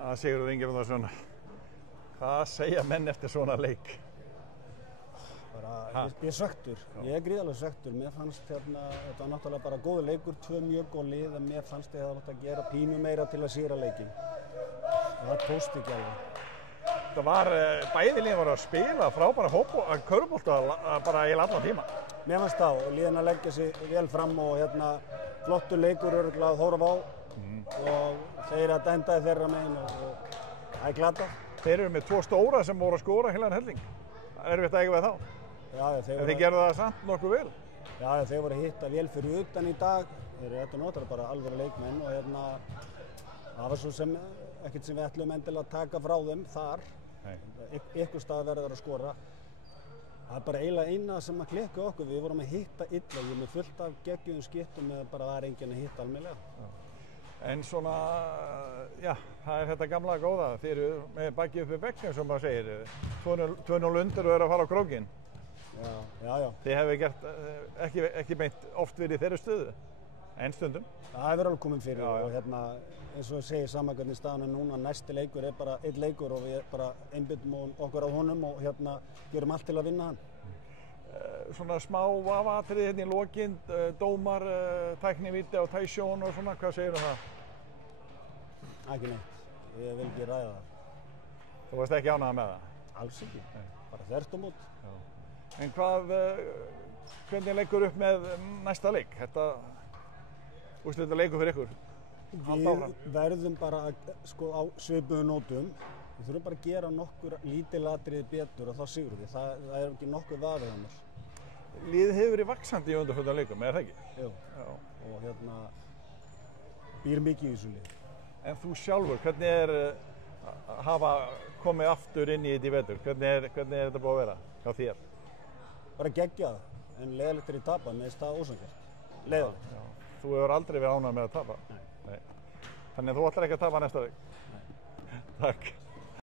Sigurður Ingi Rúnarsson, hvað segja menn eftir svona leik? Ég er svekktur, ég er gríðarlega svekktur. Mér fannst þetta var náttúrulega bara góður leikur, 2 mjög góð lið, en mér fannst ég átt að gera pínu meira til að sigra leikinn. Það tókst ekki alveg. Það var, bæði liðin voru að spila frábæra körfubolta bara í allan tíma. Mér fannst það og liðin að leggja sig vel fram og flottur leikur örugglega að horfa á og þeir að endaði þeirra megin og það er glatað. Þeir eru með 2 stóra sem voru að skora heilan helling. Það er erfitt að eiga við þá. Já, en þið gerðu það samt nokkuð vel. Já, þeir voru að hitta vel fyrir utan í dag. Þeir eru náttúrulega bara alvöru leikmenn og það var svo sem ekkert sem við ætlum endilega að taka frá þeim þar. Ykkur stað verður að skora. Það er bara eiginlega eina sem að klikka okkur. Við vorum að hitta illa. Ég er með fullt af geggjum skiptum með bara það er enginn að hitta almennilega. En svona, já, það er þetta gamla góða. Þeir eru með bakið upp við bekkinn, sem maður segir. 2-0 undir og eru að fara á krókinn. Já. Þið hefur gert ekki beint oft verið í þeirri stöðu, en stundum. Það hefur alveg komið fyrir og eins og ég segir saman hvernig staðan er núna, næsti leikur er bara einn leikur og við bara einbyttum okkur á honum og gerum allt til að vinna hann. Svona smá vafatriði hérna í lokinn, dómar, tæknivíti á Tæsjón og svona, hvað segir það? Ekki neitt, ég vil ekki ræða það. Þú varst ekki ánægður með það? Alls ekki, bara þvert á móti. En hvernig leikur upp með næsta leik? Þetta leikur fyrir ykkur? Við verðum bara á svipuðum nótum. Við þurfum bara að gera nokkur lítil atriði betur og þá sigrum við. Það er ekki nokkuð vafið annars. Liðið hefur verið vaxandi í undanförnum leikum, er það ekki? Jú. Og býr mikið í þessu lið. En þú sjálfur, hvernig er að hafa komið aftur inn í þetta í vetur? Hvernig er þetta búið að vera hjá þér? Bara geggjað, en leiðilegt er í tapa, mér finnst það ósanngjarnt. Leiðilegt. Þú hefur aldrei verið ánægður með að tapa? Nei. Þannig að þú ætlar ekki að tapa næsta leik? Nei. Takk.